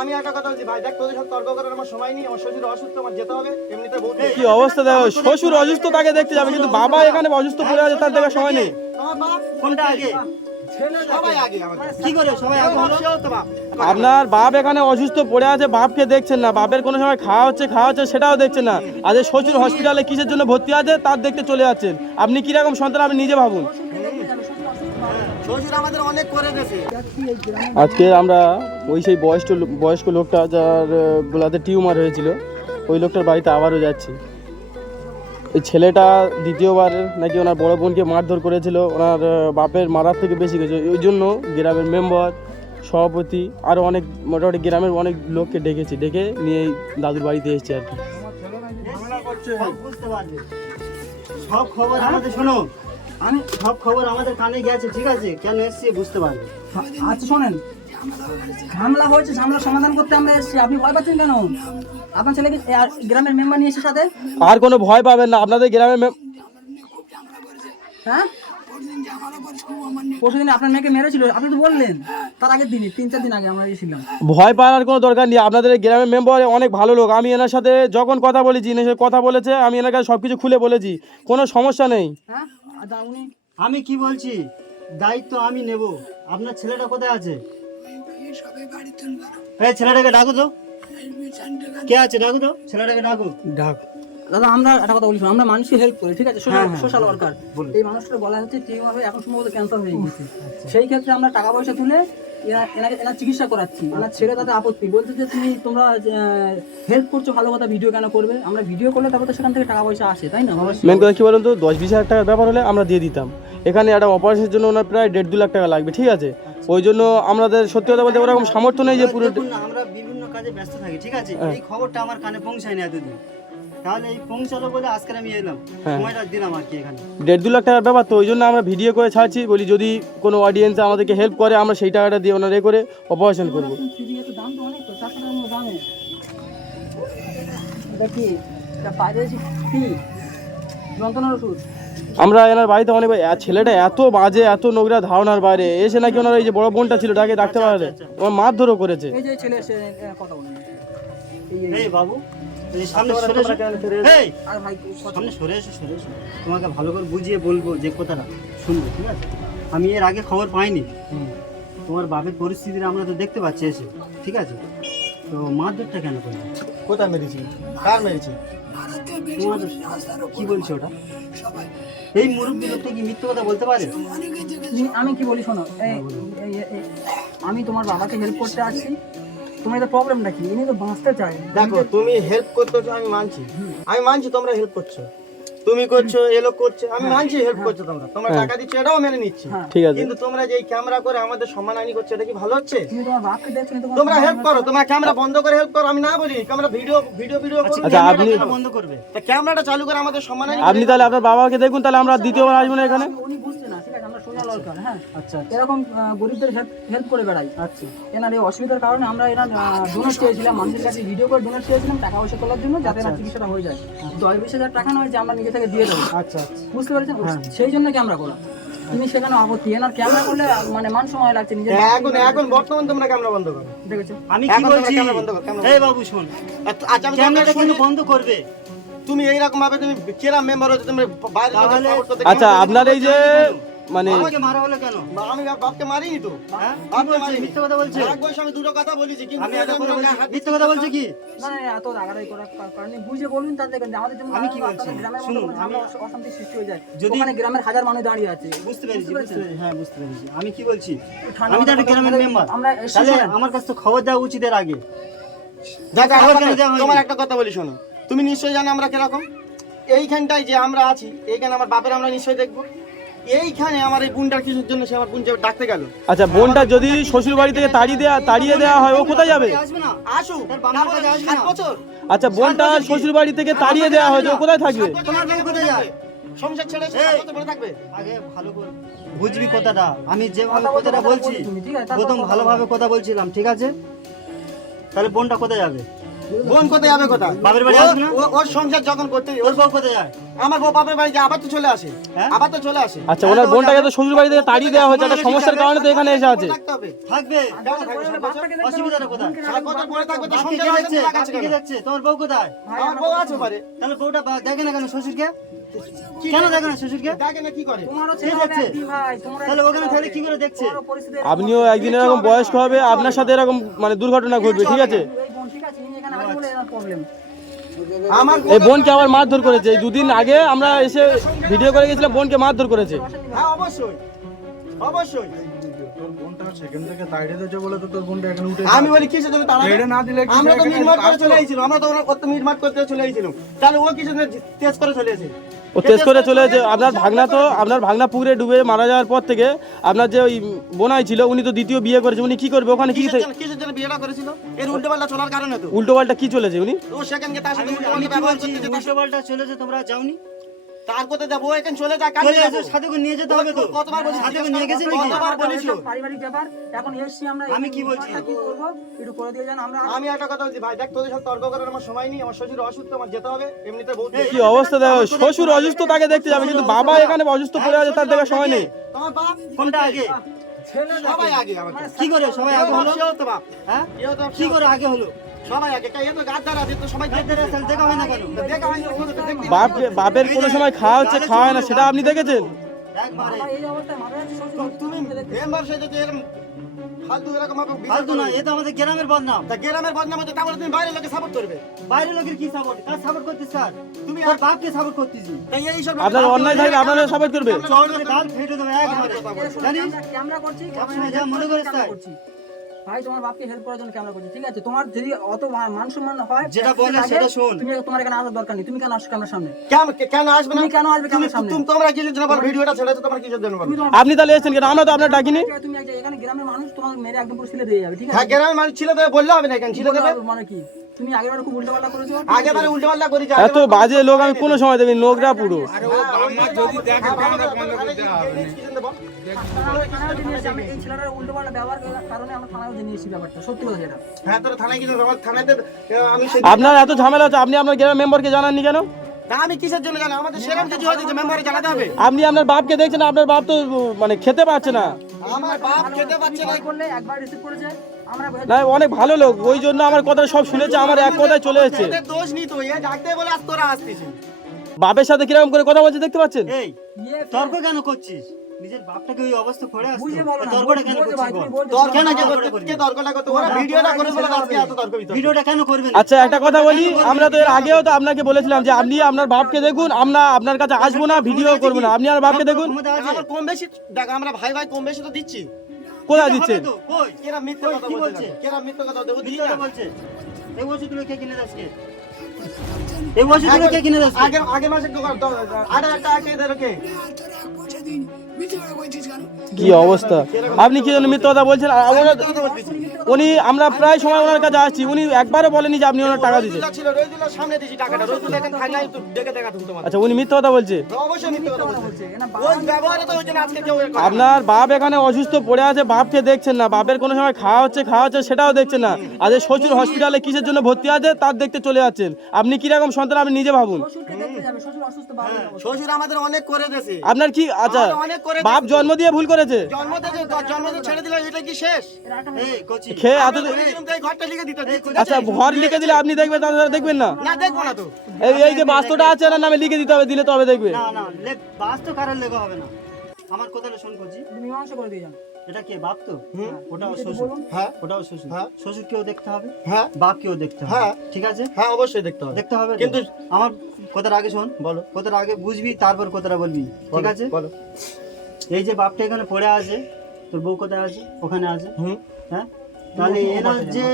আমি একটা কথা বলছি ভাই, দেখ তোদের সাথে তর্ক করার আমার সময় নেই, আমার শ্বশুর অসুস্থ, আমার যেতে হবে, এমনিতে বহুত কি অবস্থা দেখো, শ্বশুর অসুস্থ তাকে দেখতে যাবে, কিন্তু বাবা এখানে অসুস্থ পড়ে আছে, তার দেখার সময় নেই। আমার বাপ কোনটা আগে? সবাই আগে আমাদের। কি করে সবাই আগে হলো? সেও তো বাপ। আপনার বাপ এখানে অসুস্থ পড়ে আছে, বাপকে দেখছেন না, বাপের কোনো সময় খাওয়া হচ্ছে সেটাও দেখছেন না। আজ এই শ্বশুর হসপিটালে কিসের জন্য ভর্তি আছে তার দেখতে চলে যাচ্ছেন। আপনি কিরকম সন্তান আপনি নিজে ভাবুন। শ্বশুর আমাদের অনেক করে দিয়েছে। আজকে আমরা ওই সেই বয়স্ক লোকটা যার গোলাতে টিউমার হয়েছিল, ওই লোকটার বাড়িতে আবারও যাচ্ছি। এই ছেলেটা দ্বিতীয়বার নাকি ওনার বড় বোনকে মারধর করেছিল, ওনার বাপের মারার থেকে বেশি গেছে। ওই জন্য গ্রামের মেম্বার, সভাপতি আরও অনেক মোটামুটি গ্রামের অনেক লোককে ডেকে নিয়ে এই দাদুর বাড়িতে এসেছি আর কি। সব বুঝতে পারবে, সব খবর আমাদের শোনো, সব খবর আমাদের কানে গেছে, ঠিক আছে? কেন এসছি বুঝতে পারবে। আচ্ছা শোনেন, ঝামেলা হয়েছে, ঝামেলা সমাধান করতে আমরা এসেছি। আপনি ভয় পাচ্ছেন কেন? আপনার ছেলেকে গ্রামের মেম্বার নিয়ে এসে সাথে। আর কোনো ভয় পাবেন না, আপনাদের গ্রামের হ্যাঁ, পরশুদিন আপনার মেয়েকে মেরেছিল, আপনি তো বললেন। তার আগের দিনই 3-4 দিন আগে আমরা এসেছিলাম। ভয় পাওয়ার কোনো দরকার নেই। আপনাদের এই গ্রামের মেম্বার অনেক ভালো লোক, আমি এনার সাথে যখন কথা বলেছি, এনার সাথে কথা বলেছে, আমি এনার কাছে সব কিছু খুলে বলেছি, কোনো সমস্যা নেই। হ্যাঁ, আর উনি আমি কি বলছি, দায়িত্ব আমি নেব। আপনার ছেলেটা কোথায় আছে? এই ছেলেটাকে ডাকো তো, কে আছে ডাকো তো, ছেলেটাকে ডাকো। দাদা, আমরা একটা কথা বলি, আমরা মানুষকে হেল্প করি, ঠিক আছে? Social worker. এই মানুষটা বলা হচ্ছে টিউমার হয়ে এখন সম্ভবত ক্যান্সার হয়ে গেছে। সেই ক্ষেত্রে আমরা টাকা পয়সা তুলে এনার চিকিৎসা করাচ্ছি। এনার ছেলে তাতে আপত্তি বলছে যে তোমরা হেল্প করছো, ভালো কথা, ভিডিও কেন করবে? আমরা ভিডিও করলে তারপর তো সেখান থেকে টাকা পয়সা আসে, তাই না? মেন কথা কি বলুন তো, 10-20 হাজার টাকার ব্যাপার হলে আমরা দিয়ে দিতাম। এখানে একটা অপারেশনের জন্য ওনার প্রায় 1.5-2 লাখ টাকা লাগবে, ঠিক আছে? ওই জন্য আমাদের সত্যি কথা বলতে ওরকম সামর্থ্য নেই যে পুরো। দেখুন না, আমরা বিভিন্ন কাজে ব্যস্ত থাকি, ঠিক আছে? এই খবরটা আমার কানে পৌঁছায়নি এতদিন, তাহলে এই পৌঁছালো বলে আজকে আমি এলাম, সময়টা দিলাম আর কি এখানে। 1.5-2 লাখ টাকার ব্যাপার, তো ওই জন্য আমরা ভিডিও করে ছাড়ছি, বলি যদি কোনো অডিয়েন্স আমাদেরকে হেল্প করে আমরা সেই টাকাটা দিয়ে ওনার করে অপারেশন করবো। দাম তো অনেক, তো 400 টাকার মতো দামে। এটা কি বাইরে কি যন্ত্রণার ওষুধ? আমরা এনার বাড়িতে অনেক, ছেলেটা এত বাজে, এত নোংরা ধারণার বাইরে এসে নাকি ওনার এই যে বড় বোনটা ছিল তাকে ডাকতে পারে, ওর মারধরও করেছে। এই যে ছেলে এসে কথা বলেন। এই বাবু, এই সামনে সরে এসো। এই আর ভাই সামনে সরে এসো। তোমাকে ভালো করে বুঝিয়ে বলবো যে কথাটা শুনবে, ঠিক আছে? আমি এর আগে খবর পাইনি, তোমার বাপের পরিস্থিতিটা আমরা তো দেখতে পাচ্ছি এসে, ঠিক আছে? তো মারধরটা কেন করবে? কোথায় মেরেছি? কার মেরেছি? তোমার কি বলছো ওটা? এই মুরব্বী লোকটা কি মিথ্যে কথা বলতে পারে? আমি কি বলি শোনো, আমি তোমার বাবাকে হেল্প করতে আসছি। তোমার এটা প্রবলেমটা কি? ইনি তো বাঁচতে চায়। দেখো, তুমি হেল্প করতেছো, আমি মানছি তোমরা হেল্প করছো, তুমি করছো, এ লোক করছে, আমি মানছি হেল্প করছো, তোমরা টাকা দিচ্ছ, এটাও মেনে নিচ্ছি, ঠিক আছে, কিন্তু তোমরা যে ক্যামেরা করে আমাদের সম্মানহানি করছো, এটা কি ভালো হচ্ছে? তুমি তোমার বাপকে দেখছো, তোমরা হেল্প করো, তোমার ক্যামেরা বন্ধ করে হেল্প করো, আমি না বলি ক্যামেরা ভিডিও করো, আচ্ছা আপনি বন্ধ করবে? তা ক্যামেরাটা চালু করে আমাদের সম্মানহানি আপনি তাহলে আপনার বাবাকে দেখুন, তাহলে আমরা দ্বিতীয়বার আসবো না এখানে। উনি বুঝছে না, ঠিক আছে? আমরা সোশ্যাল ওয়ার্কার, হ্যাঁ। আচ্ছা এরকম গরিবদের হেল্প করে বেড়াই। আচ্ছা, এনার এই অসুবিধার কারণে আমরা এনার ডোনেট চেয়েছিলাম, মানুষের কাছে ভিডিও করে ডোনেট চেয়েছিলাম টাকা পয়সা তোলার জন্য, যাতে এনার চিকিৎসাটা হয়ে যায়। 10-20 হাজার টাকা নয় যে আমরা নিজে থেকে দিয়ে দেবো, আচ্ছা বুঝতে পেরেছেন? সেই জন্য ক্যামেরা করা। তুমি সেখানে আপত্তি, এনার ক্যামেরা করলে মানে মান সময় লাগছে নিজের। এখন বর্তমান তোমরা ক্যামেরা বন্ধ করো, দেখেছো? আমি কি এখন তোমরা বলছি? ক্যামেরা বন্ধ করো, ক্যামেরা এই বাবু শোন, আচ্ছা আমি ক্যামেরাটা শুনি, কিন্তু বন্ধ করবে। তুমি এইরকম ভাবে তুমি কেরাম মেম্বার হচ্ছে, তুমি বাইরে আচ্ছা আপনার এই যে মানে আমাকে মারা হলো কেন? আমি বাপকে মারিনি তো, হ্যাঁ? কি বাপকে বলছে? মারিনি। মিথ্যে কথা বলছে? এক বয়সে আমি দুটো কথা বলেছি, কিন্তু আমি একটা কথা বলছি, মিথ্যে কথা বলছে কি? না না, এত রাগারাগি করার কারণে বুঝে বলুন, তার দেখেন আমাদের জন্য আমি কি বলছি? গ্রামের শুনুন, মধ্যে আমি অশান্তি সৃষ্টি হয়ে যায়। যদি- ওখানে গ্রামের হাজার মানুষ দাঁড়িয়ে আছে। বুঝতে পেরেছি, হ্যাঁ বুঝতে পেরেছি। আমি কি বলছি, ঠান্ডা আমি তো একটা মাথায় গ্রামের কথা মেম্বার, আমরা এসে তাহলে শোনেন। আমার কাছে তো খবর দেওয়া উচিত এর আগে। খবর কেন দেওয়া হয়নি? তোমার একটা কথা বলি শোনো, তুমি নিশ্চয়ই জানো আমরা কিরকম। এইখানটায় যে আমরা আছি, এইখানে আমার বাপের আমরা নিশ্চয়ই দেখবো। এইখানে আমার এই বোনটার কিছুর জন্য সে আমার বোন যে ডাকতে গেল। আচ্ছা বোনটা যদি শ্বশুর বাড়ি থেকে তাড়িয়ে দেওয়া হয়, ও কোথায় যাবে? আসবে না, আসুক, তার বাবার কাছে আসবে 7 না। বছর আচ্ছা বোনটা শ্বশুর বাড়ি থেকে তাড়িয়ে দেওয়া হয়েছে, ও কোথায় থাকবে? তোমার বাবা কোথায় যায়? সংসার ছেড়ে সে 7 বছর পরে থাকবে। আগে ভালো করে বুঝবি কথাটা, আমি যেভাবে কথাটা বলছি ঠিক আছে, তারপর প্রথম কথা ভালোভাবে কথা বলছিলাম, ঠিক আছে? তাহলে বোনটা কোথায় যাবে? বোন কোথায় যাবে কোথায়? বাপের বাড়ি আসবে না? ওর সংসার যখন করতে ওর বউ কোথায় যায়? আমার বউ বাপের বাড়ি যায়, আবার তো চলে আসে। হ্যাঁ? আবার তো চলে আসে। আচ্ছা ওনার বোনটাকে তো শ্বশুর বাড়ি থেকে তাড়িয়ে দেওয়া হয়েছে একটা সমস্যার কারণে তো এখানে এসে আছে। থাকতে হবে। থাকবে। অসুবিধাটা কোথায়? সারা বছর পরে থাকবে তো বাপ সংসার কে আছে দেখছে? না বাপ কাছে কে কেন? দেখছে? তোমার বউ কোথায়? আমার বউ আছে পারে। তাহলে বউটা দেখে না কেন শ্বশুরকে? কেন দেখে না শ্বশুরকে? দেখে না কি করে? তোমারও কে ছেলে হবে দেখছে? একদিন ভাই, তোমরা তাহলে ওখানে থাকলে কি করে দেখছে? তোমারও পরিস্থিতি আপনিও একদিন এরকম বয়স্ক হবে, আপনার সাথে এরকম মানে দুর্ঘটনা ঘটবে, ঠিক আছে? এই বোন ঠিক আছে, ইনি এখানে আসবে বলে এর প্রবলেম। আমার এই বোনকে আবার মারধর করেছে, এই দুদিন আগে আমরা এসে ভিডিও করে গেছিলাম, বোনকে মারধর করেছে। হ্যাঁ অবশ্যই অবশ্যই। তোর বোনটা সেখান থেকে তাড়িয়ে দিয়েছে বলে তো তোর বোনটা এখানে উঠে আমি বলি কিসের জন্য তাড়াবে? ছেড়ে না দিলে কি আমরা তো জায়গায় মিটমাট করে আসতো? চলে আইছিলাম, আমরা তো কত মিটমাট করতে চলে আইছিলাম, তাহলে ও কিসের জন্য তেজ করে চলে এসে? ও তেজ করে চলে যে আপনার ভাগনা পুকুরে ডুবে মারা যাওয়ার পর থেকে আপনার যে ওই বোনাই ছিল উনি তো দ্বিতীয় বিয়ে করেছে, উনি কি করবে ওখানে? কিসের জন্য বিয়েটা করেছিল? এর উল্টোপাল্টা চলার কারণে তো। উল্টো পাল্টা কি চলেছে উনি? ও সেখানকে তার সাথে আমি উল্টোপাল্টা কি ব্যবহার বলছি? করতেছে, উল্টো পাল্টা চলেছে, তোমরা যাওনি? তার কথা যাবো, ও এখানে চলে যায়, চলে কাজে এসো, সাথে করে নিয়ে যেতে হবে তো। কতবার বলেছি? সাথে করে নিয়ে গেছে নাকি? কতবার বলেছি? এসব পারিবারিক ব্যাপার, এখন এসছি আমরা, আমি কি বলছি? কি করবো একটু করে দিয়ে যান। আমরা আমি একটা কথা বলছি ভাই, দেখ তোদের সাথে তর্ক করার আমার সময় নেই, আমার শ্বশুর অসুস্থ, আমার যেতে হবে, এমনিতে বহুত কি অবস্থা দেখো, শ্বশুর অসুস্থ তাকে দেখতে যাবে, কিন্তু বাবা এখানে অসুস্থ পড়ে আছে তার দেখার সময় নেই। তোমার বাপ কোনটা আগে? সবাই আগে আমাকে। কি করে সবাই আগে হলো? সেও তো বাপ, হ্যাঁ? এও তো কি করে আগে হলো? সবাই আগে, এ তো গাদ্দার আছে, তো সবাই দেখতে তাহলে দেখা হয় না কেন? দেখা হয়নি, ও তো দেখতে বাপের কোনো সময় খাওয়া হচ্ছে খাওয়া হয় না, সেটা আপনি দেখেছেন? একবারে আমার এই অবস্থায় মারা যাচ্ছে শ্বশুর তুমি মেম্বার সাথে যে এরকম ফালতু এরকম ভাবে ফালতু না, এ তো আমাদের গ্রামের বদনাম। তা গ্রামের বদনাম হচ্ছে, তারপরে তুমি বাইরের লোকে সাপোর্ট করবে। বাইরের লোকের কি সাপোর্ট? কার সাপোর্ট করছিস স্যার? তুমি তোর বাপকে সাপোর্ট করতেছি। তাই এই সব আপনার অন্যায় থাকলে আপনারা সাপোর্ট করবে। চৌধুরী গাল ফেটে দেবে একবারে। জানিস? ক্যামেরা করছি, সবসময় যা মনে করিস তাই। করছি ভাই, তোমার বাপকে হেল্প করার জন্য ক্যামেরা করছি, ঠিক আছে? তোমার যদি অত মান সম্মান হয়, যেটা বলে সেটা শোন। তুমি তোমার এখানে আসার দরকার নেই, তুমি কেন আসছো ক্যামেরার সামনে? কেন আসবে না? তুমি কেন আসবে ক্যামেরার সামনে? তোমরা কিসের জন্য বল ভিডিওটা ছেড়েছো, তোমরা কিসের জন্য বল? তুমি তোমার আপনি তাহলে এসেছেন কেন? আমরা তো আপনার ডাকিনি। তুমি এখানে গ্রামের মানুষ, তোমাকে মেরে একদম পুরো ছিলে দিয়ে যাবে, ঠিক হ্যাঁ আছে? গ্রামের মানুষ ছিল, তবে বললে হবে না, কেন ছিল দেবে? মানে কি তুমি আগেরবার খুব উল্টোপাল্টা করেছো, আগে বারে উল্টো পাল্টা করি এত বাজে লোক আমি কোনো সময় দেখিনি, নোংরা পুরো। আমি এই ছেলেটার উল্টোপাল্টা ব্যবহার করার কারণে আমরা থানায় জানিয়েছি ব্যাপারটা, সত্যি কথা যেটা। হ্যাঁ তোরা থানায় গিয়ে আমার থানাতে আমি আপনার এত ঝামেলা হচ্ছে, আপনি আপনার গ্রামের মেম্বারকে জানাননি কেন? তা আমি কিসের জন্য জানি? আমাদের সেরকম কিছু হয়েছে যে মেম্বারে জানাতে হবে। আপনি আপনার বাপকে দেখছেন, আপনার বাপ তো মানে খেতে পাচ্ছে না। আমার বাপ খেতে পাচ্ছে না। কল করলে একবার রিসিভ করেছে, আমরা না অনেক ভালো লোক, ওই জন্য আমার কথা সব শুনেছে, আমার এক কথায় চলে এসেছে। ওদের দোষ নি তো, এ ডাকতে বলে আজ তোরা আসতেছিস। বাপের সাথে কিরকম করে কথা বলছে দেখতে পাচ্ছেন? এই ইয়ে তর্ক কেন করছিস? নিজের বাপটাকে ওই অবস্থা পড়ে আসতো। বুঝে বলো না, তর্কটা কেন বুঝে ভাই, করছিস তুমি বল? বলছো, তর্ক কেন না, কে কে তর্কটা করতে? ওরা ভিডিওটা করে বলে আজকে এত তর্ক বিতর্ক। ভিডিওটা কেন করবেন? আচ্ছা একটা কথা বলি, আমরা তো এর আগেও তো আপনাকে বলেছিলাম যে আপনি আপনার বাপকে দেখুন, আমরা আপনার কাছে আসবো না, ভিডিও করবো না, আপনি আমার বাপকে দেখুন। ক্ষমতা আছে? আমার কম বেশি দেখ, আমরা ভাই ভাই কম বেশি তো দিচ্ছি। কোথায় দিচ্ছেন? হবে তো, কই? কেরা মিথ্যে কথা কি বলছে? বলছে? কেরা মিথ্যে কথা বলছে? ও দিই মিথ্যা না। কথা বলছে। এই ওষুধগুলো কে কিনে দেয় আজকে? এই ওষুধগুলো কে কিনে দেয় আজকে? আগে মাসে 8,000 টাকা কে দেয় কে? কি অবস্থা, আপনি কি জন্য মিথ্যা কথা বলছেন? আর উনি আমরা প্রায় সময় ওনার কাছে আসছি, উনি একবারও বলেনি যে আপনি ওনার টাকা দিচ্ছেন। রইদুল্লাহ ছিল, রইদুল্লাহ সামনে দিছি টাকাটা, রইদুল্লাহ এখানে থাকলে আমি তো ডেকে দেখাতুম তোমাদের। আচ্ছা উনি মিথ্যা কথা বলছে? অবশ্যই মিথ্যে কথা বলছে। বলছে এনা ওই ব্যবহারে তো ওই জন্য আজকে কেউ এ করে না। আপনার বাপ এখানে অসুস্থ পড়ে আছে, বাপকে দেখছেন না, বাপের কোনো সময় খাওয়া হচ্ছে সেটাও দেখছেন না। আজ এই শ্বশুর হসপিটালে কিসের জন্য ভর্তি আছে তার দেখতে চলে যাচ্ছেন। আপনি কিরকম সন্তান আপনি নিজে ভাবুন। শ্বশুরকে দেখতে যাবে, শ্বশুর অসুস্থ বাবা শ্বশুর আমাদের অনেক করে দিয়েছে। আপনার কি আচ্ছা অনেক করে বাপ জন্ম দিয়ে ভুল করেছে? জন্মতে ছেড়ে দিলে এটা কি শেষ? এই কোচি, খেয়ে এত আমি বলেছিলাম তো এই ঘরটা লিখে দিতে। আচ্ছা ঘর লিখে দিলে আপনি দেখবেন, তাছাড়া দেখবেন না? না দেখবো না তো। এই যে বাস্তুটা আছে এনার নামে লিখে দিতে হবে, দিলে তবে দেখবে। না না, বাস তো কারোর লেখা হবে না। আমার কথাটা শোন কোচি, মীমাংসা করে দিয়ে যান। এটা কে বাপ তো? ওটাও শ্বশুর, হ্যাঁ ওটাও শ্বশুর। হ্যাঁ। শ্বশুরকেও দেখতে হবে, হ্যাঁ বাপকেও দেখতে হবে, হ্যাঁ। ঠিক আছে? হ্যাঁ অবশ্যই দেখতে হবে। দেখতে হবে কিন্তু কিন্তু আমার কথার আগে শোন, বলো কথার আগে বুঝবি তারপর কথাটা বলবি, ঠিক আছে? বলো। এই যে বাপটা এখানে পড়ে আছে, তোর বউ কোথায় আছে? ওখানে আছে, হুম। হ্যাঁ? তাহলে এনার যে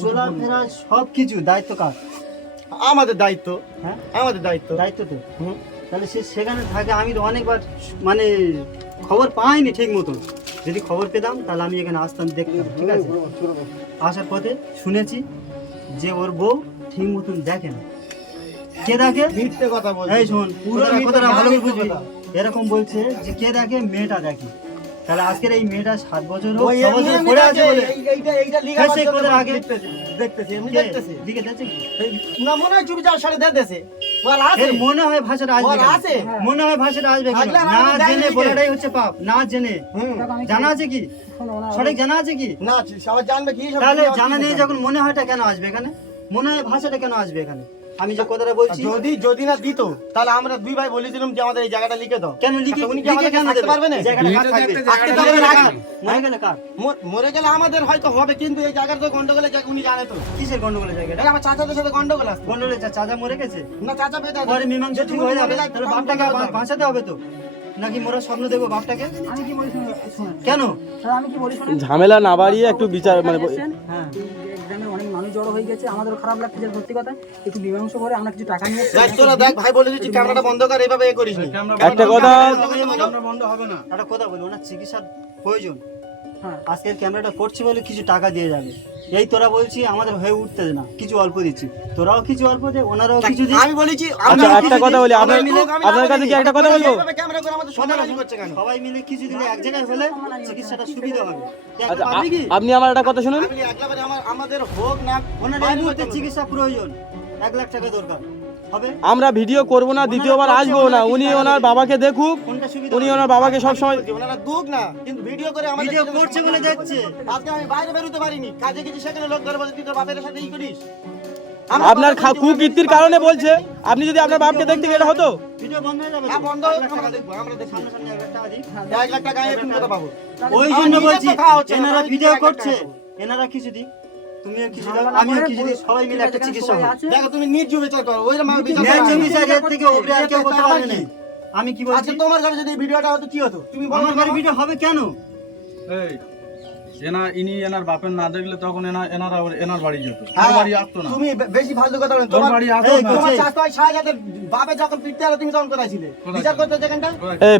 চলাফেরা সব কিছু দায়িত্ব কার? আমাদের দায়িত্ব, হ্যাঁ, আমাদের দায়িত্ব। দায়িত্ব তো। হুম। তাহলে সে সেখানে থাকে, আমি তো অনেকবার মানে খবর পাইনি ঠিক মতন। যদি খবর পেতাম তাহলে আমি এখানে আসতাম, দেখতাম, ঠিক আছে? আসার পথে শুনেছি যে ওর বউ ঠিক মতন দেখে না। কে দেখে? মিথ্যে কথা বলছে। এই শোন, পুরো কথাটা ভালো করে মিথ্যে বুঝবি। কথা। এরকম বলছে যে কে দেখে? মেয়েটা দেখে। তাহলে আজকের এই মেয়েটা 7 বছর ওই 6 বছর এমনি পড়ে আছে বলে এইটা লিগাল সেই কোদের আগে দেখতেছি এমনি কে? দেখতেছি দিকে দেখছে কি? না মনে হয় চুপি যাওয়ার সাড়ে দেখতেছে বল আছে এর মনে হয় ভাষাটা আসবে বল কেন? আছে মনে হয় ভাষাটা আসবে কেন? থাকলে না আমাদের জেনে জানিয়ে বলাটাই হচ্ছে পাপ, না জেনে। হুম দেখো, আমি জানা আছে কি? শোনো, ওনার- সঠিক জানা আছে কি? না সবাই জানবে কি সব তাহলে কি জানা কি নেই জানবে? যখন মনে হয়টা কেন আসবে এখানে? মনে হয় ভাষাটা কেন আসবে এখানে? আমি যে কথাটা বলছি যদি না দিত তাহলে আমরা দুই ভাই বলেছিলাম যে আমাদের এই জায়গাটা লিখে দাও কেন লিখে উনি কি লিখে আমাদের কেন থাকতে দেবে? পারবে না? এই জায়গাটা কার থাকবে? আজকে তো মরে আমরা গেলে রাখি। কার? মরে গেলে কার? মরে গেলে আমাদের হয়তো হবে কিন্তু এই জায়গার তো গন্ডগোলে উনি জানে তো কিসের গন্ডগোলের জায়গাটা? এটা আমার চাচাদের সাথে গন্ডগোল আসছে গন্ডগোলে চাচা মরে গেছে? না চাচা পেয়ে পরে মীমাংসা ঠিক হয়ে যাবে, তাহলে বাপটাকে বাঁচাতে হবে তো, নাকি মোরা স্বপ্ন দেখবো বাপটাকে? আমি কি বলি শুনুন, শুনুন। কেন? স্যার, আমি কি বলি শুনুন। ঝামেলা না বাড়িয়ে একটু বিচার মানে এসেছেন, হ্যাঁ এই গ্রামে অনেক মানুষ জড়ো হয়ে গেছে, আমাদেরও খারাপ লাগছে যে সত্যি কথা, একটু মীমাংসা করে আমরা কিছু টাকা নিয়ে এসেছি। দেখ তোরা দেখ ভাই বলে দিচ্ছি ক্যামেরাটা বন্ধ কর এইভাবে এ করিস নি একটা কথা ক্যামেরা বন্ধ হবে না। একটা কথা বলি, ওনার চিকিৎসার প্রয়োজন, হ্যাঁ, আজকের ক্যামেরাটা করছি বলে কিছু টাকা দিয়ে যাবে, এই তোরা বলছি আমাদের হয়ে উঠতে দে না, কিছু অল্প দিচ্ছি, তোরাও কিছু অল্প দে, ওনারাও কিছু দিই। আমি বলেছি আচ্ছা একটা কথা বলি আপনার আপনার কাছে কি একটা কথা বলবো ক্যামেরা করে আমাদের সমালোচনা করছে কেন সবাই মিলে কিছু দিলে এক জায়গায় হলে চিকিৎসাটা সুবিধা হবে। এক আচ্ছা পারবি কি? আপনি আমার একটা কথা শুনুন আমি একলাবারে আমাদের হোক না ওনার এই মুহূর্তে চিকিৎসা প্রয়োজন, 1 লাখ টাকা দরকার হবে। আমরা ভিডিও করব না দ্বিতীয়বার আসবো না উনি ওনার বাবাকে দেখুক কোনটা সুবিধা? উনি ওনার বাবাকে সব সময় ওনারা দুঃখ না কিন্তু ভিডিও করে আমাদের ভিডিও করছে বলে দেখছে। আজকে আমি বাইরে বেরোতে পারিনি কাজে গেছি সেখানে লোক ধরে বলে তুই তোর বাপের সাথে ই করিস আপনার কুকীর্তির কারণে বলছে আপনি যদি আপনার বাপকে দেখতে গেলে হতো ভিডিও বন্ধ হয়ে যাবে তো? হ্যাঁ বন্ধ 1 হোক, লাখ টাকা আমরা দিই। দেখবো আমরা দেখবো সামনে সামনে 1 লাখ টাকা দিই। 1 লাখ টাকা এখন কোথা পাবো ওই আমার জন্য নিজের বলছি তো খাওয়া হচ্ছে না, এনারা আমি ভিডিও নিজে 1 লাখ করছে, টাকা পাবো। এনারা কিছু দিক, তুমিও কিছু দাও, আমিও কিছু দিই, সবাই মিলে একটা চিকিৎসা হবে। আছে। দেখো তুমি নিজ বিচার করো ওইরকম ভাবে বিচার ন্যায্য করো না। বিচারের থেকে উপরে আর কেউ করতে পারবে না। আমি কি বলছি? আচ্ছা তোমার ঘরে যদি এই ভিডিওটা হতো কি হতো তুমি বলো আমার ঘরে ভিডিও হবে কেন? এই ইনি এনার বাপের না দেখলে তখন এনারা এনার বাড়ি যেত, হ্যাঁ, ওর বাড়ি আসতো না। তুমি বেশি ফালতু কথা বলেন তোর তোমার বাড়ি আসতো এই, না। তোমার এই, চাচা হয় শাহজাদের বাপে যখন পিটতে হলো তুমি তখন কোথায় ছিলে কোথায় বিচার ছিলে? করতে যেখানটা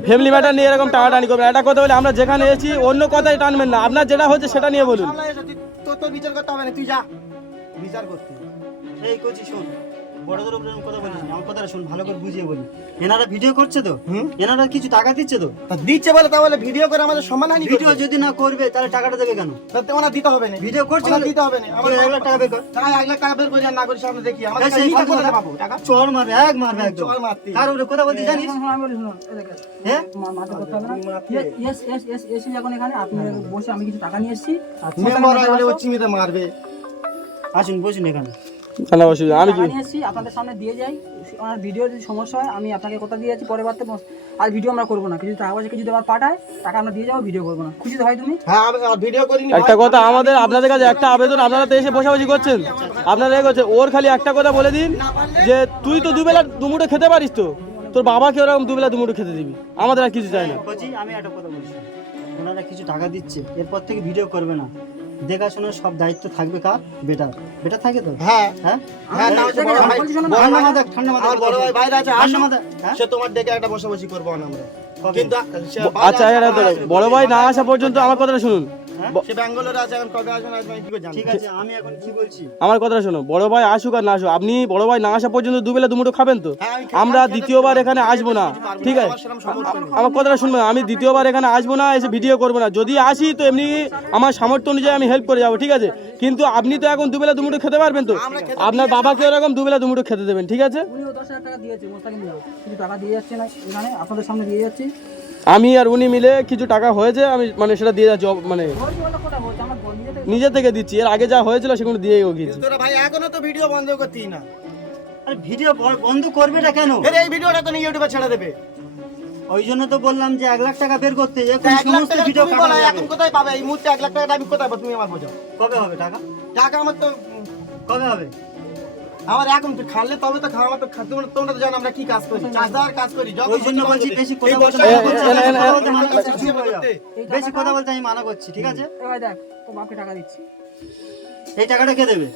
ফ্যামিলি ম্যাটার নিয়ে এরকম টানাটানি করবেন একটা কথা বলি আমরা যেখানে এসেছি অন্য কথাই টানবেন না আপনার যেটা হচ্ছে সেটা নিয়ে বলুন সামনে এসো, তোর বিচার করতে হবে না তুই যা বিচার করতে এই কোচি শোন, বড়দের উপরে আমি কথা বলিস না, আমার কথাটা শোন, ভালো করে বুঝিয়ে বলি। এনারা ভিডিও করছে তো, এনারা কিছু টাকা দিচ্ছে তো, তা দিচ্ছে বলে তাহলে ভিডিও করে আমাদের সম্মানহানি ভিডিও করবে যদি না করবে তাহলে টাকাটা দেবে কেন? তাতে ওনা দিতে হবে না ভিডিও করছে ওনা বলে- দিতে হবে না তুই 1 লাখ টাকা বের কর। তাই 1 লাখ টাকা বের করে আর না করি সামনে দেখি আমাদের এই সেই কাছে ফালতু কোথায় কথা। পাবো টাকা চড় মারবে, এক মারবে একদম। চড় মারতে। কার উপরে কথা বলতে জানিস? শুনুন, আমি বলি শুনুন, এই দেখেন, হ্যাঁ? মাথা করতে হবে না। Yes, yes, yes, এসি যখন এখানে আপনি বসে আমি কিছু টাকা নিয়ে এসেছি। মেম্বার হয় বলে ও চিমিতে মারবে আসুন বসুন এখানে। না অসুবিধা আমি কি টাকা নিয়ে এসেছি আপনাদের সামনে দিয়ে যাই, ওনার ভিডিওর যদি সমস্যা হয় আমি আপনাকে কথা দিয়ে যাচ্ছি পরে বাড়তে আর ভিডিও আমরা করবো না, কিছু টাকা পয়সা কিছু দেওয়ার পাঠায় টাকা আমরা দিয়ে যাবো, ভিডিও করবো না, খুশি তো হয় তুমি? হ্যাঁ আমি ভিডিও করিনি একটা কথা আমাদের আপনাদের কাছে একটা আবেদন আপনারা তো এসে বসাবসি করছেন আপনারা এ করছেন ওর খালি একটা কথা বলে দিন যে তুই তো দুবেলা দুমুঠো খেতে পারিস তো তোর বাবাকে ওরকম দুবেলা দুমুঠো খেতে দিবি আমাদের আর কিছু চাই না বলছি আমি একটা কথা বলছি, ওনারা কিছু টাকা দিচ্ছে, এরপর থেকে ভিডিও করবে না, দেখাশোনার সব দায়িত্ব থাকবে কার? বেটার। বেটা থাকে তো? হ্যাঁ হ্যাঁ হ্যাঁ না হচ্ছে বড় ভাই ঠান্ডা মাথা, ঠান্ডা মাথা আর বড় ভাই বাইরে আছে ঠান্ডা আসুন মাথা। হ্যাঁ? সে তোমার ডেকে একটা বসাবসি করবো না আমরা কবে? কিন্তু সে বাইরে আচ্ছা আছে, এটা বাইরে আছে। বড় ভাই না আসা পর্যন্ত আমার কথাটা শুনুন হ্যাঁ? সে ব্যাঙ্গালোরে আছে এখন কবে আসবে না আসবে আমি কি করে জানি ঠিক আছে, আমি এখন কি বলছি? আমার কথাটা শোনো বড় ভাই আসুক আর না আসুক আপনি বড় ভাই না আসা পর্যন্ত দুবেলা দুমুঠো খাবেন তো হ্যাঁ, আমি আমরা খেতে দ্বিতীয়বার পারবো, এখানে আসবো না পারবো ঠিক আছে আমার সেরকম সামর্থ্য নেই। আমার কথাটা শুনবেন আমি দ্বিতীয়বার এখানে আসবো না এসে ভিডিও করবো না যদি আসি তো এমনি আমার সামর্থ্য অনুযায়ী আমি হেল্প করে যাবো ঠিক আছে কিন্তু আপনি তো এখন দুবেলা দুমুঠো খেতে পারবেন তো আপনার বাবাকে ওরকম দুবেলা দুমুঠো খেতে দেবেন ঠিক আছে উনিও 10,000 টাকা দিয়েছে, মোস্তাকিম দাও, কিছু টাকা দিয়ে যাচ্ছে না এখানে আপনাদের সামনে দিয়ে যাচ্ছি। আমি আর উনি মিলে কিছু টাকা হয়েছে আমি মানে সেটা দিয়ে যাচ্ছি মানে বলছি বলতে কোটা বলছে আমার নিজে থেকে নিজে থেকে দিচ্ছি এর আগে যা হয়েছিল সেগুলো দিয়েও গিয়েছি তোরা ভাই এখনো তো ভিডিও বন্ধ করতেই না আরে ভিডিও বন্ধ করবেটা কেন? এর এই ভিডিওটা তো ইউটিউবে ছেড়ে দেবে ওই জন্য তো বললাম যে 1 লাখ টাকা বের করতে, এখন 1 লাখ সমস্ত টাকা ভিডিও তুমি কাটা বলো যাবে। এখন কোথায় পাবে এই মুহূর্তে 1 লাখ টাকা আমি কোথায় পাবো তুমি আমার বোঝাও কবে হবে টাকা? টাকা আমার তো কবে হবে? আমার এখন তো খালে তবে তো খাওয়া তো খাদ্য তোমরা তো জানো আমরা কি কাজ করি চাষদার কাজ করি যখন ওই জন্য বলছি বেশি কথা বলতে এ- মানা করছি, এ- চুপ হয়ে যাও। বেশি কথা বলতে আমি মানা করছি, ঠিক আছে? এবার দেখ তো বাপকে টাকা দিচ্ছি। এই টাকাটা কে দেবে?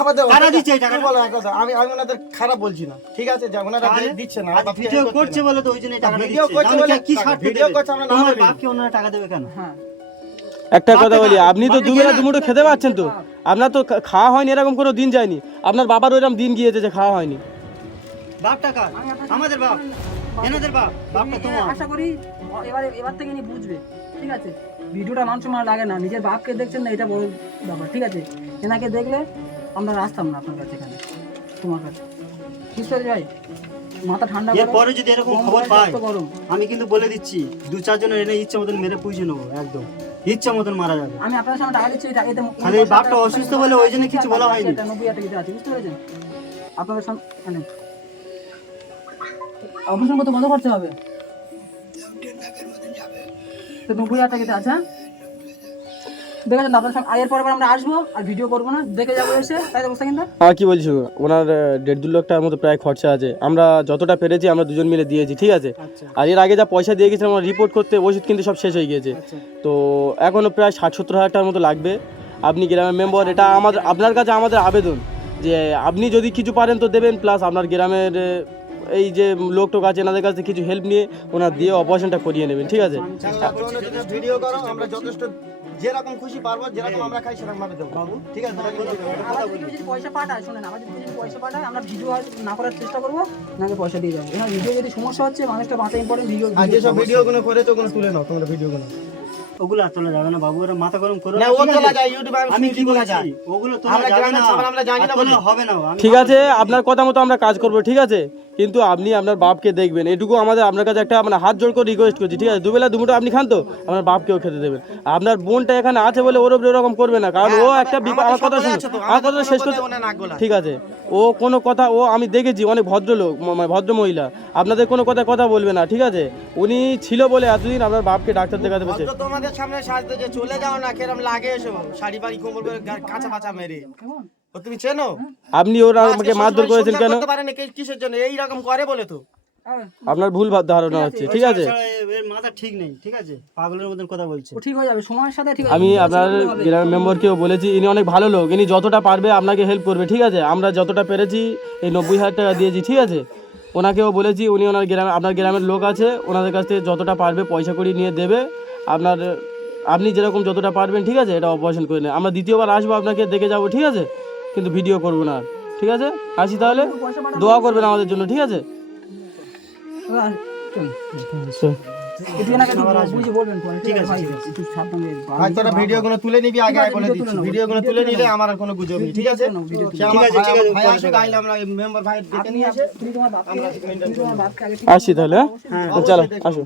আমাদের কারা দিচ্ছে এই টাকাটা? তুমি বলো এক কথা আমি ওনাদের খারাপ বলছি না ঠিক আছে যে ওনারা তাহলে? দিচ্ছে না আজ ভিডিও করছে বলে তো ওই জন্য এই টাকাটা ভিডিও দিচ্ছে। করছে নাহলে বলে কি ছাড় ভিডিও করছে আমরা না তোমার বলি। বাপকে ওনারা টাকা দেবে কেন? হ্যাঁ একটা কথা বলি আপনি তো বাপে দুবেলা গেলে- দুমুঠো খেতে পাচ্ছেন তো আপনার তো খাওয়া হয়নি এরকম কোনো দিন যায়নি আপনার বাবার ওইরকম দিন গিয়েছে যে খাওয়া হয়নি বাপ টাকা আমাদের বাপ, এনাদের বাপ, বাপটা আমি তোমার। আশা করি এবার থেকে ইনি বুঝবে, ঠিক আছে? ভিডিওটা মানুষ আমার লাগে না, নিজের বাপকে দেখছেন না, এটা বড় ব্যাপার, ঠিক আছে? এনাকে দেখলে আমরা আসতাম না আপনার কাছে, এখানে তোমার কাছে। বুঝতে পারছি ভাই? মাথা ঠান্ডা করো। এরপরে যদি এরকম কম খবর বয়স, পাই রক্ত গরম। আমি কিন্তু বলে দিচ্ছি 2-4 জনের এনে ইচ্ছা মতন মেরে পুষে নেবো, একদম ইচ্ছা মতন মারা যাবে। আমি আপনার সামনে টাকা দিচ্ছি, এতে খালি এই বাপটা অসুস্থ বলে ওই জন্য কিছু বলা হয়নি। 90,000 টাকা আছে, বুঝতে পেরেছেন? আপনাদের সামনে অপারেশন কত খরচা হবে? তো 90,000 টাকা আছে। হ্যাঁ, দেখেছেন তো আপনার সামনে। এর পরে আমরা আসবো আর ভিডিও করবো না, দেখে যাবো এসে, তাই অবস্থা কিন্তু। কি বলছো, ওনার 1.5-2 লাখ টাকার মতো প্রায় খরচা আছে। আমরা যতটা পেরেছি আমরা দুজন মিলে দিয়েছি, ঠিক আছে? আচ্ছা আর এর আগে যা পয়সা দিয়ে গেছিলাম আমার রিপোর্ট করতে, ওষুধ কিন্তু সব শেষ হয়ে গিয়েছে। আচ্ছা তো এখনও প্রায় 60-70 হাজার টাকার মতো লাগবে। আপনি গ্রামের মেম্বার, এটা আমাদের আপনার কাছে আমাদের আবেদন যে আপনি যদি কিছু পারেন তো দেবেন, প্লাস আপনার গ্রামের এই যে লোক টোক আছে এনাদের কাছে কিছু হেল্প নিয়ে ওনার দিয়ে অপারেশনটা করিয়ে নেবেন, ঠিক আছে? ভিডিও করো, আমরা যথেষ্ট যেরকম খুশি পারবো, যেরকম আমরা খাই সেরকম ভাবে দেবো, বাবু, ঠিক আছে? আমার যদি পয়সা পাঠায়, শোনেন, আমার যদি পয়সা পাঠায়, আমরা ভিডিও না করার চেষ্টা করবো, নাকি পয়সা দিয়ে যাবো। এখানে ভিডিও যদি সমস্যা হচ্ছে, মানুষটা বাঁচা ইম্পর্টেন্ট, ভিডিও আর যেসব ভিডিওগুলো করেছো ওগুলো তুলে নাও, তোমরা ভিডিওগুলো। ওগুলো আর তোলা যাবে না বাবু, ওরা মাথা গরম করো না, না, ও ঠিক তোলা আছে? যায়, ইউটিউবে আমি কি তোলা বলছি যায়। ওগুলো তোলা আমরা যাবে গ্রামের না, সবার আমরা জানি না আর তোলা বলি। হবে না। আমি ঠিক আছে, আপনার কথা মতো আমরা কাজ করবো, ঠিক আছে? কিন্তু আপনি আপনার বাপকে দেখবেন, এটুকু আমাদের আপনার কাছে একটা মানে হাত জোড় করে রিকোয়েস্ট করছি, ঠিক আছে? দুবেলা দুমুটো আপনি খান তো আপনার বাপকেও খেতে দেবেন। আপনার বোনটা এখানে আছে বলে ওর উপরে এরকম করবে না, কারণ ও একটা আমার কথা শুনুন, আমার কথা শেষ করতে, ঠিক আছে? ও কোনো কথা, ও আমি দেখেছি অনেক ভদ্রলোক, মানে ভদ্র মহিলা, আপনাদের কোনো কথা বলবে না, ঠিক আছে? উনি ছিল বলে এতদিন আপনার বাপকে ডাক্তার দেখাতে বসে। তোমাদের সামনে সাজতে যে চলে যাও না, কেরম লাগে এসো, শাড়ি বাড়ি কোমর করে কাঁচা পাচা মেরে। ও তুমি চেনো? আপনি ওরা আমাকে মারধর করেছেন কেন? করতে পারেন কিসের জন্য? এই রকম করে বলে তো। আপনার ভুল ধারণা হচ্ছে, ঠিক আছে? এর মাথা ঠিক নেই, ঠিক আছে? পাগলের মতন কথা বলছে। ও ঠিক হয়ে যাবে সময়ের সাথে, ঠিক আছে? আমি আপনার গ্রামের মেম্বারকেও বলেছি, ইনি অনেক ভালো লোক, ইনি যতটা পারবে আপনাকে হেল্প করবে, ঠিক আছে? আমরা যতটা পেরেছি এই 90,000 টাকা দিয়েছি, ঠিক আছে? ওনাকেও বলেছি, উনি ওনার গ্রামে, আপনার গ্রামের লোক আছে, ওনাদের কাছ থেকে যতটা পারবে পয়সা করি নিয়ে দেবে। আপনি যেরকম যতটা পারবেন, ঠিক আছে? এটা অপারেশন করে নেন। আমরা দ্বিতীয়বার আসবো, আপনাকে দেখে যাবো, ঠিক আছে? কিন্তু ভিডিও করবো না আর, ঠিক আছে? আসি তাহলে, দোয়া করবেন আমাদের জন্য, ঠিক আছে? ঠিক আছে, আর তোরা ভিডিওগুলো তুলে নিবি, আগে বলে দিচ্ছি, ভিডিওগুলো তুলে নিলে আমার আর কোনো গুজব নেই, ঠিক আছে? সে আমার ভাই আসুক, আইলে আমরা মেম্বার ভাই ডেকে নিয়ে এসে আমরা আসি তাহলে, হ্যাঁ? চলো আসো।